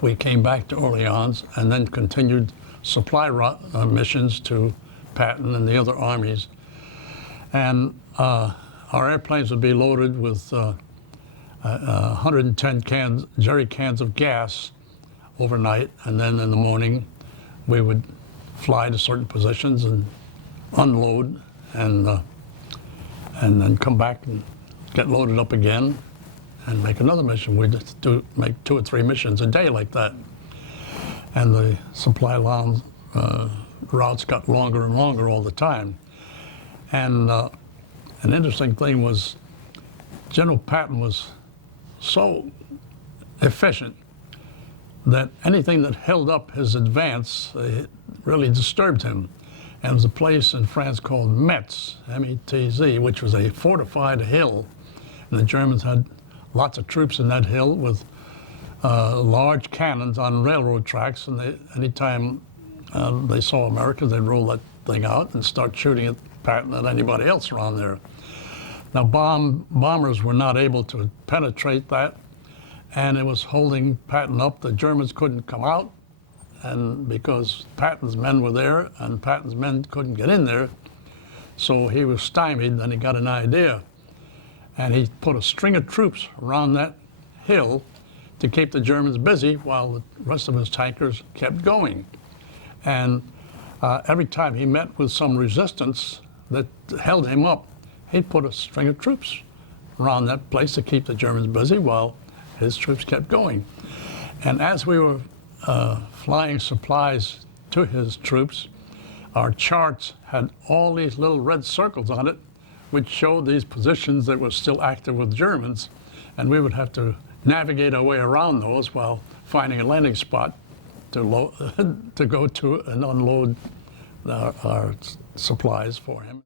we came back to Orleans and then continued supply missions to Patton and the other armies. And our airplanes would be loaded with 110 jerry cans of gas overnight, and then in the morning we would fly to certain positions and unload and then come back and get loaded up again and make another mission. We'd make 2 or 3 missions a day like that. And the supply line routes got longer and longer all the time. And an interesting thing was General Patton was so efficient that anything that held up his advance really disturbed him. And there was a place in France called Metz, M-E-T-Z, which was a fortified hill. And the Germans had lots of troops in that hill with large cannons on railroad tracks. And anytime they saw Americans, they'd roll that thing out and start shooting at Patton and anybody else around there. Now, bombers were not able to penetrate that, and it was holding Patton up. The Germans couldn't come out, and because Patton's men were there, and Patton's men couldn't get in there, so he was stymied. Then he got an idea, and he put a string of troops around that hill to keep the Germans busy while the rest of his tankers kept going. And every time he met with some resistance that held him up, he'd put a string of troops around that place to keep the Germans busy while his troops kept going. And as we were flying supplies to his troops, our charts had all these little red circles on it, which showed these positions that were still active with Germans. And we would have to navigate our way around those while finding a landing spot to go to and unload our supplies for him.